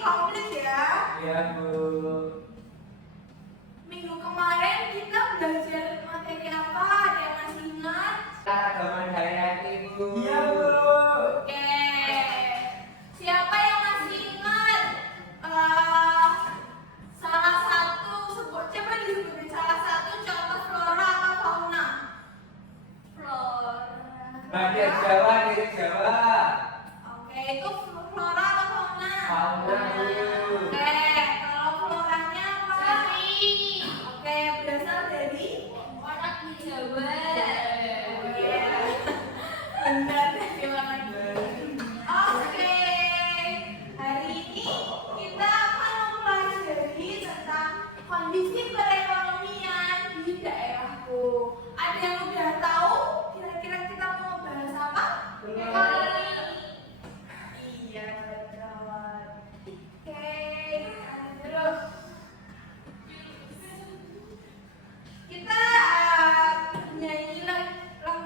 komplit ya. Iya, Bu. Minggu kemarin kita belajar materi apa? Ada yang masih ingat? Agama Hayati, Bu. Iya, Bu. Oke. Siapa yang masih ingat? Salah satu coba disebutin salah satu contoh flora atau fauna. Flora. Bagian Jawa, diri Jawa. Oke, itu flora atau fauna? Fauna, Bu. Oke, kalau floranya apa? Oke, berasal dari Orang di Jawa. Iya. Benar, terima kasih. Oke, hari ini kita akan mempelajari tentang kondisi perekonomian di daerahku. Ada yang udah tahu kira-kira kita mau bahas apa? Ekonomi. Iya, kawan. Oke, terus kita nyanyi lagu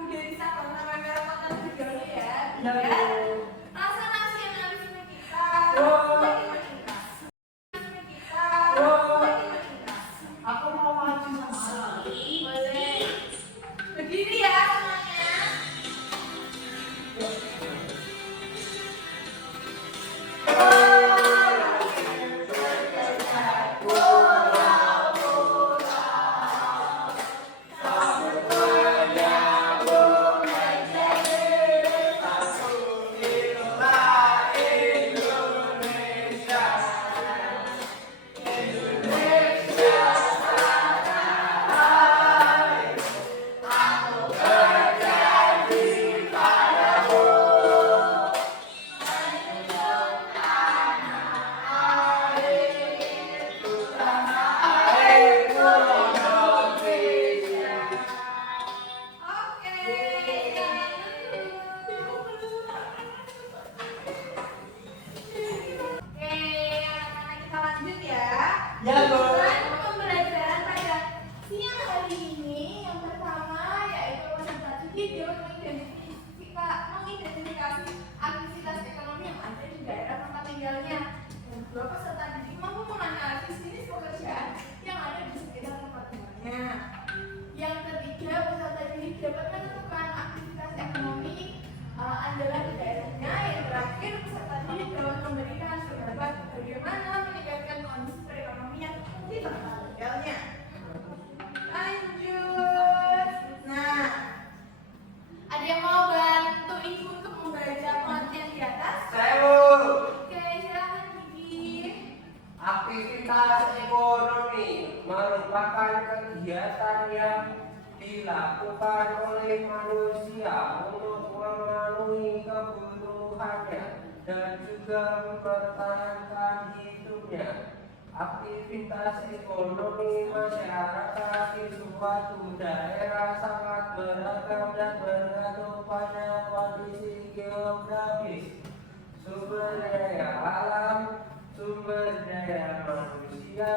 dari Sabang sampai Merauke dulu ya. Iya, Biar Bu. rasa nasionalisme kita Oh. makin meningkat. Nasionalisme kita Oh. makin meningkat. Aku mau maju sama. Boleh. Berdiri ya semuanya. Oke, Oke, anak-anak kita lanjut ya. Ya, Bu. Untuk pembelajaran pada siang hari ini, yang pertama yaitu peserta didik dapat mengidentifikasi aktivitas ekonomi yang ada di daerah tempat tinggalnya. Yang kedua, peserta didik mampu menganalisis jenis pekerjaan yang ada di sekitar tempat tinggalnya. Yang ketiga, peserta didik dapat menentukan aktivitas ekonomi andalan di daerahnya. Yang terakhir, peserta didik dapat memberikan pendapat bagaimana meningkatkan kondisi perekonomian di tempat tinggalnya. Lanjut. Nah, ada yang mau bantu ibu untuk membaca pengertian di atas? Saya, Bu. Oke, silakan Gigi. Aktivitas ekonomi merupakan kegiatan yang dilakukan oleh manusia untuk memenuhi kebutuhannya dan juga mempertahankan hidupnya. Aktivitas ekonomi masyarakat di suatu daerah sangat beragam dan bergantung pada kondisi geografis, sumber daya alam, sumber daya manusia,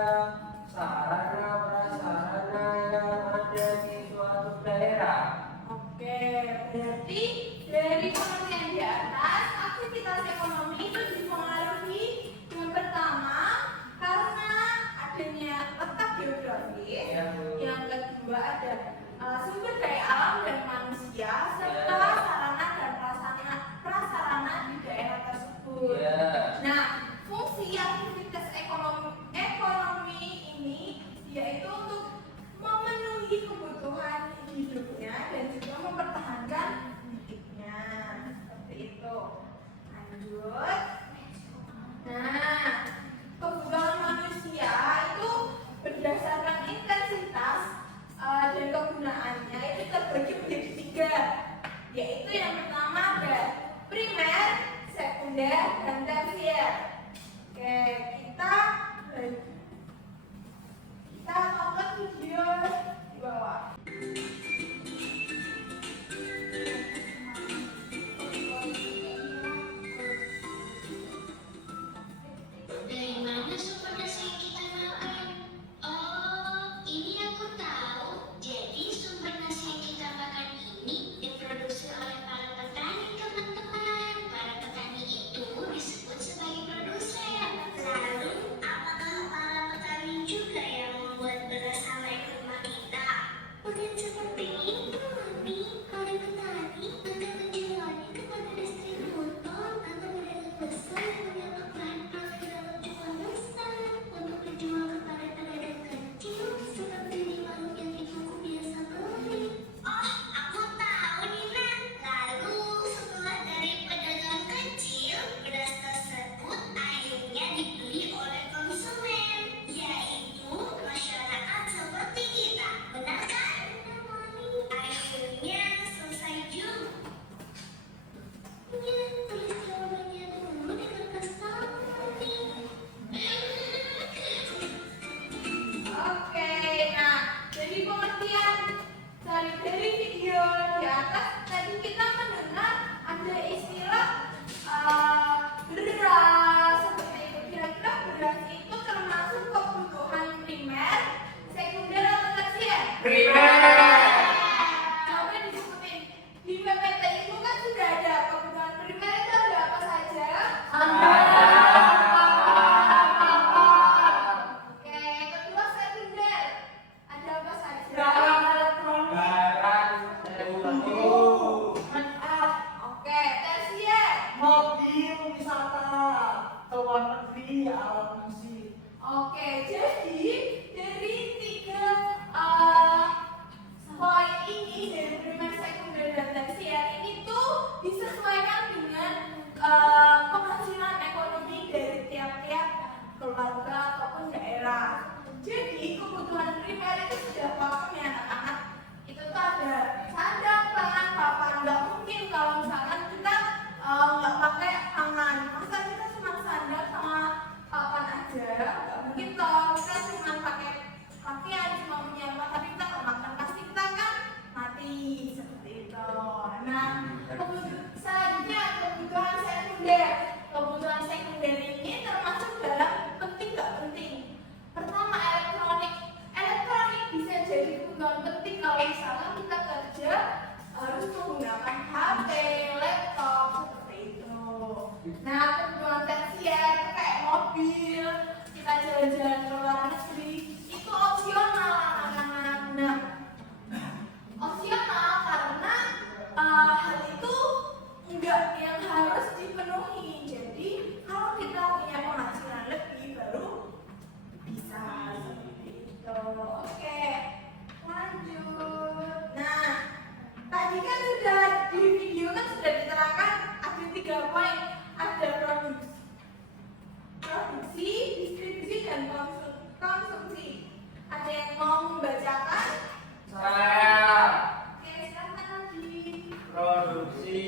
sarana prasarana yang ada di suatu daerah. Oke, berarti dari pengertian di atas, aktivitas ekonomi itu dipengaruhi yang pertama karena adanya letak geografis, Ya, Bu. yang kedua ada sumber daya alam dan manusia serta Ya. sarana dan prasarana di daerah tersebut. Ya. Nah, nggak mungkin toh kita cuma pakai pakaian cuma punya apa tapi kita nggak makan pasti kita kan mati seperti itu. Nah, selanjutnya kebutuhan sekunder ini termasuk dalam penting nggak penting. Pertama, elektronik bisa jadi kebutuhan penting kalau misalnya kita kerja harus menggunakan HP, laptop seperti itu. Nah, kebutuhan tersier kayak mobil, kita jalan-jalan ke luar negeri itu opsional anak-anak. Nah, opsional karena hal itu enggak yang harus dipenuhi. Jadi kalau kita punya penghasilan lebih baru bisa seperti itu. Oke, lanjut. Nah, tadi kan sudah di video kan sudah diterangkan ada 3 poin. Ada produksi, distribusi, dan konsumsi. Ada yang mau membacakan? Saya. Oke, silakan lagi. Produksi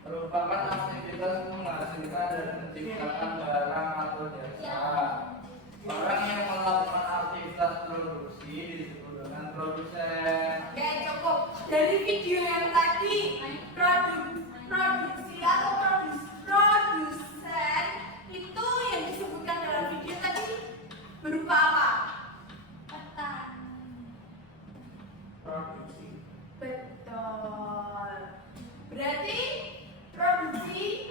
merupakan aktivitas menghasilkan dan menciptakan barang atau jasa. Orang yang melakukan aktivitas produksi disebut dengan produsen. Oke, cukup. Dari video yang tadi, produksi atau produsen itu yang disebutkan dalam video tadi berupa apa? Produksi. Betul. Berarti produksi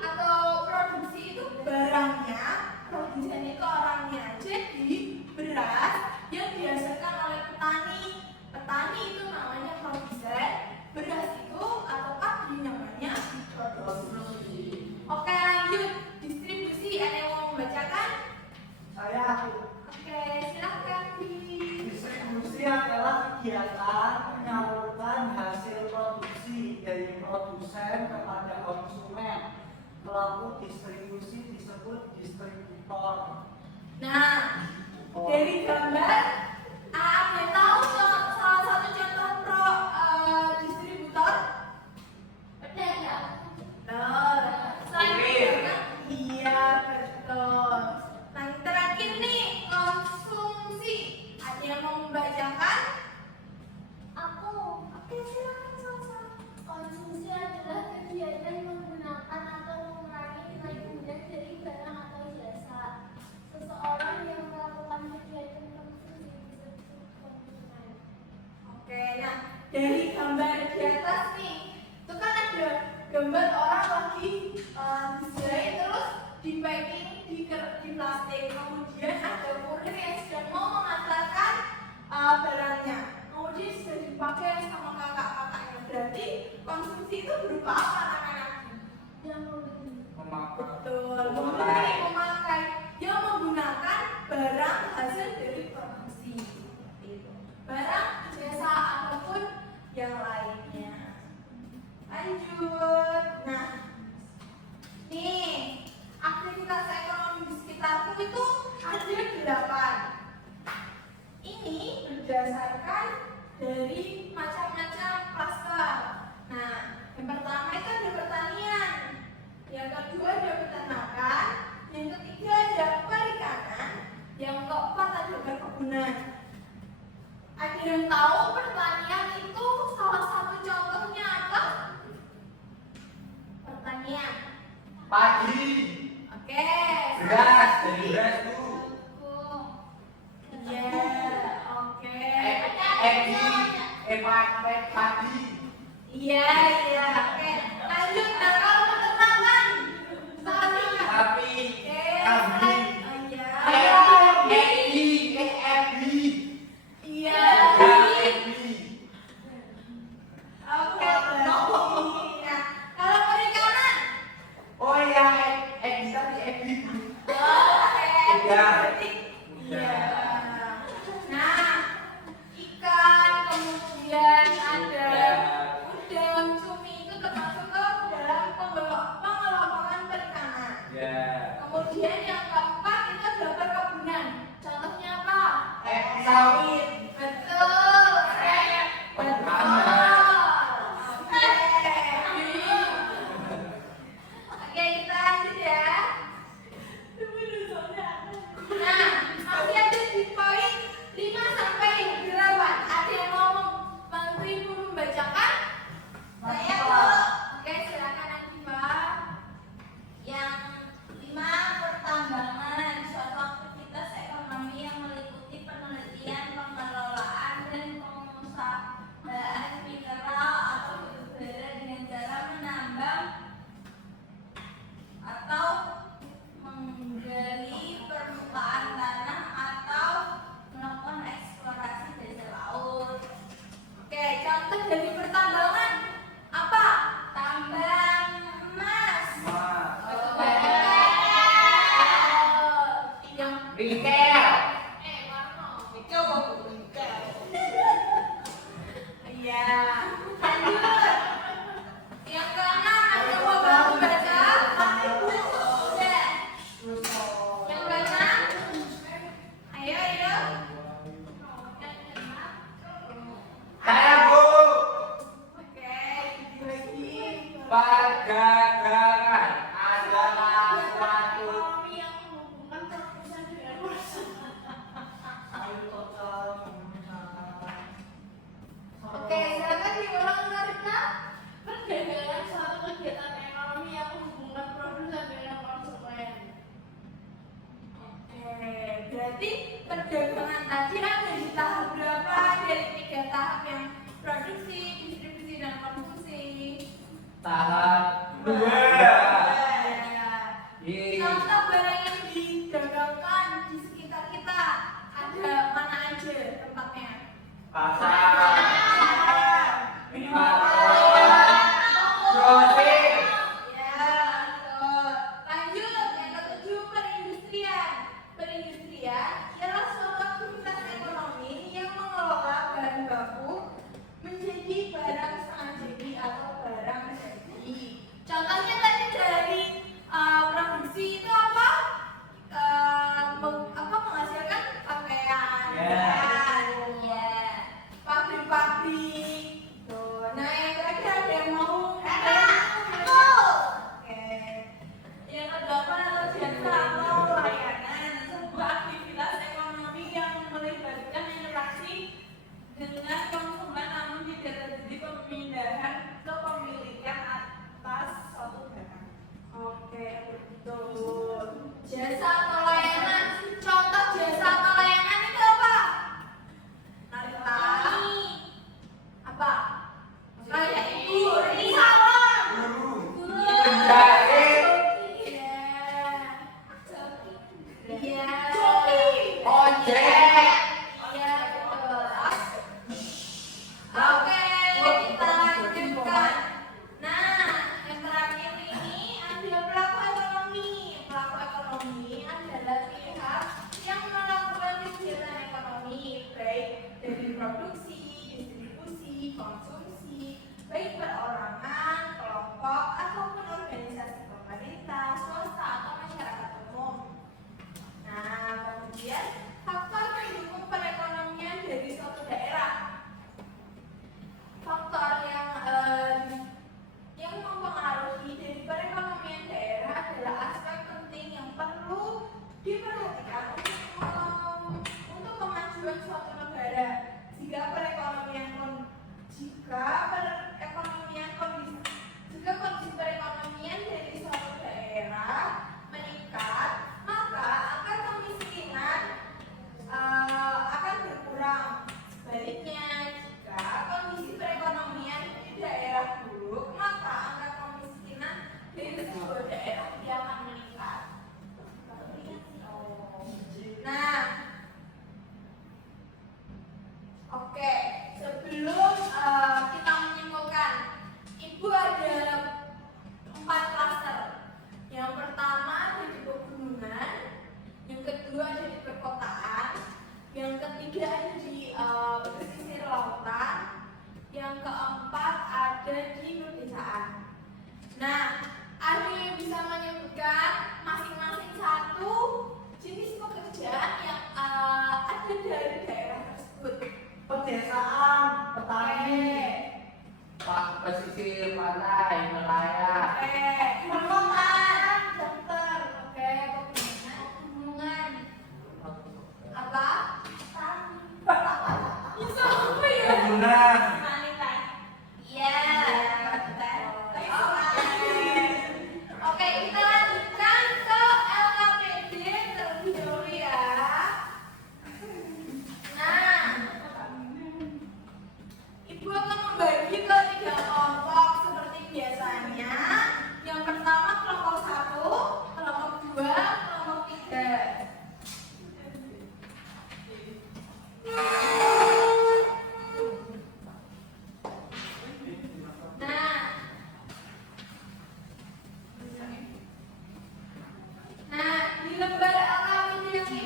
itu barangnya, produsen itu orangnya. Jadi beras yang dihasilkan oleh petani itu namanya produsen. Beras itu atau padi namanya produksi. Oke, lanjut. Distribusi, ada yang mau membacakan? Saya Oke, silakan. distribusi adalah kegiatan menyalurkan hasil produksi dari produsen kepada konsumen. Pelaku distribusi disebut distributor. Nah, dari gambar ada tahu salah satu contoh distributor? Pedagang. Selain pedagang, iya betul. Nah, yang terakhir nih konsumsi. Ada yang mau membacakan? Aku. Oke, silakan Salsa. Konsumsi adalah kegiatan menggunakan atau mengurangi nilai kemudian dari barang atau jasa. Seseorang yang melakukan kegiatan konsumsi disebut konsumen. Oke, nah dari gambar di atas nih, itu kan ada gambar orang lagi dijahit terus di packing di plastik. Kemudian ada kurir yang sedang mau mengantarkan barangnya. Kemudian sudah dipakai sama kakak-kakaknya. Berarti konsumsi itu berupa apa anak-anak? Yang membeli. Memakan. Betul, membeli, memakai. Yang menggunakan barang hasil dari produksi. Seperti itu. Barang, jasa, ataupun yang lainnya. Lanjut. Nah, nih aktivitas ekonomi di sekitarku itu ada 8. Ini berdasarkan dari macam-macam klaster. Nah, yang pertama itu ada pertanian, yang kedua ada peternakan, yang ketiga ada perikanan, yang keempat ada perkebunan. Ada yang tahu pertanian itu salah satu contohnya apa? Pertanian. Padi. Oke. Beras. Dari beras tuh. Iya. Oke. Padi. Iya, iya. Oke. Lanjut. Nah, kalau peternakan, sapi. Sapi. Oke. Kambing. Oh, iya. FB. Iya. FB. Oke. Nah, kalau perikanan, Oh ya, FB tadi FB. oke. Iya. Iya. Nah, ikan, kemudian ada udang, cumi itu termasuk ke dalam pengelompokan perikanan. Ya. Kemudian yang keempat itu adalah perkebunan. Contohnya apa? Sawit. Betul. Betul. Oke. Oke, kita lanjut ya. Nah, Retail. Warno. Coba berikan. Iya. Lanjut. Yang keenam, coba bantu baca. Udah. Yang keenam. Ayo, ayo. Yang keenam. Saya Bu. Oke, lagi. Perdagangan adalah suatu Ekonomi yang menghubungkan perpusat dengan masyarakat. Ayo total menggunakan. Oke, silakan diulang Narita. Perdagangan suatu kegiatan ekonomi yang menghubungkan produsen dengan konsumen. Oke, berarti perdagangan tadi ada di tahap berapa dari 3 tahap yang produksi, distribusi, dan konsumsi? tahap 2. Ya. Yeay. Contoh barang yang didagangkan di sekitar kita ada mana aja tempatnya? Pasar. Lanjut yang ketujuh, perindustrian. Perindustrian ialah suatu aktivitas ekonomi yang mengelola bahan baku menjadi barang setengah jadi atau barang jadi. Contohnya tadi dari produksi itu apa? Menghasilkan pakaian. Ya. Pabrik-pabrik. Tuh. Nah, yang terakhir ada yang mau Oke. Yang kedelapan adalah jasa atau layanan, sebuah aktivitas ekonomi yang melibatkan interaksi dengan konsumen namun tidak terjadi pemindahan kepemilikan atas suatu barang. Oke, betul. Jasa atau layanan. Contoh jasa atau layanan itu apa? Narita. Apa? Kayak ibu, ini salon. Guru. Penjahit. Iya. Ojek. Iya, betul. Oke, kita lanjutkan. Nah, yang terakhir ini ada pelaku ekonomi. Pelaku ekonomi adalah pihak yang melakukan kegiatan ekonomi, baik dari produksi, distribusi, konsumsi, baik perorangan, kelompok, ataupun organisasi pemerintah, swasta, atau masyarakat umum. Nah, kemudian faktor pendukung perekonomian dari suatu daerah. Faktor yang mempengaruhi dari perekonomian daerah adalah aspek penting yang perlu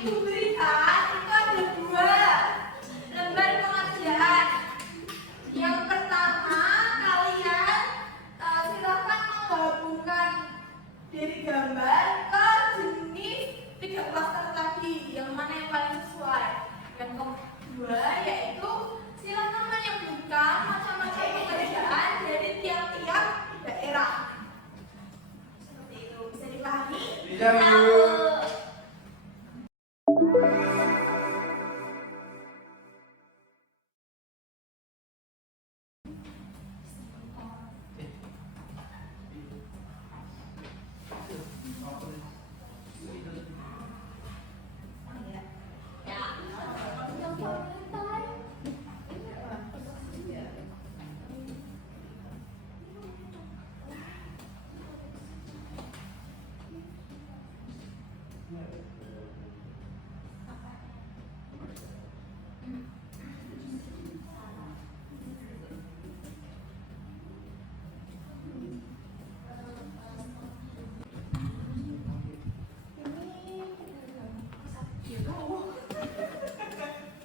Ibu berikan itu ada 2 lembar pengerjaan. Yang pertama kalian silakan menggabungkan dari gambar ke jenis 3 klaster tadi, yang mana yang paling sesuai. Yang kedua yaitu silakan menyebutkan macam-macam pekerjaan dari tiap-tiap daerah. Seperti itu, bisa dipahami? Bisa, Bu.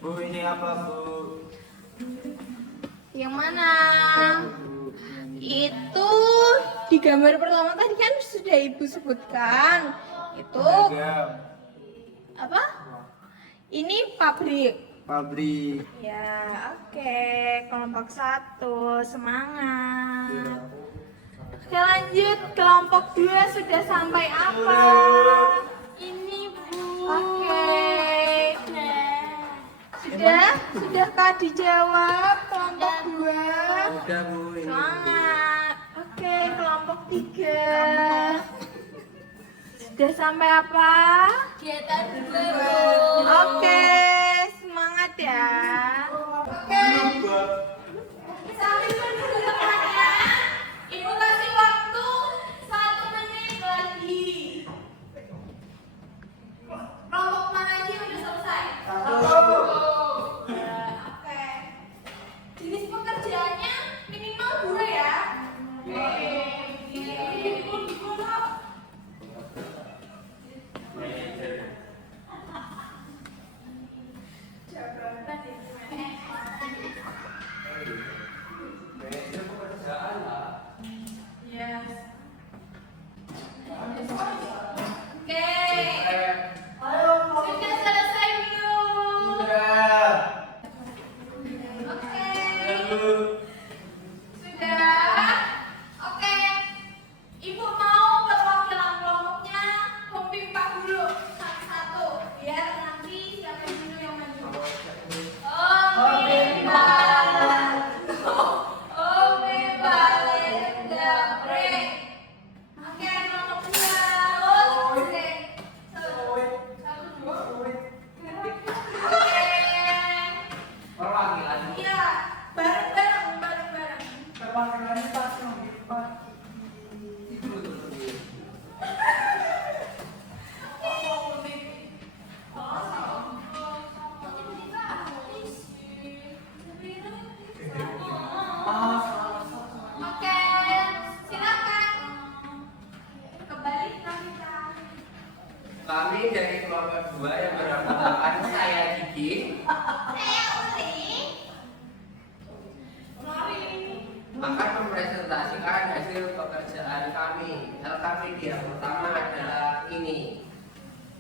Bu, ini apa, Bu? Yang mana? Itu di gambar pertama tadi kan sudah Ibu sebutkan. Itu Seragam. apa? Ini pabrik. Pabrik. Ya, oke. Kelompok 1, semangat. Oke, lanjut. Kelompok 2 sudah sampai apa? Ini, Bu. Oke. Sudahkah dijawab kelompok 2? Udah, Bu. Ini. Semangat. Oke, kelompok 3. Sudah sampai apa? Kegiatan 2. Oke, semangat ya. Oke. Sambil menunggu temannya, Ibu kasih waktu 1 menit lagi. Kelompok mana aja yang udah selesai? Ya, oke. Jenis pekerjaannya minimal 2 ya. Manajer pekerjaan lah. Yes. Oke. Sudah selesai belum? Udah. Oke. Lalu. Sudah. Oke. Ibu mau perwakilan kelompoknya memimpin dulu satu-satu biar nanti siapa dulu yang maju. Oke, balik break. Oke, kelompok 2. Oke. 1, 2. Oke. Perwakilan. Iya, bareng-bareng. Perwakilannya pas dong, Pak. Oke, silakan. Kembali kita. Kami dari kelompok 2 yang bernamakan saya Kiki Saya Uli. Mari. akan mempresentasikan hasil pekerjaan kami. Kami yang pertama adalah ini.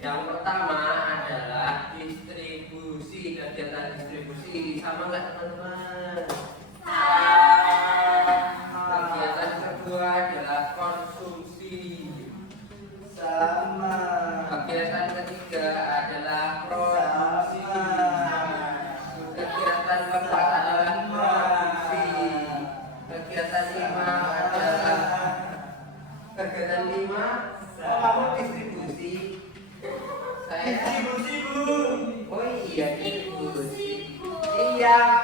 Yang pertama adalah distribusi, kegiatan distribusi. Sama nggak teman-teman? Kegiatan kedua adalah konsumsi. Sama. Kegiatan ketiga adalah produksi. Kegiatan keempat adalah produksi. Kegiatan lima oh, kamu distribusi. Saya Distribusi, Bu. oh iya distribusi. Bu. Iya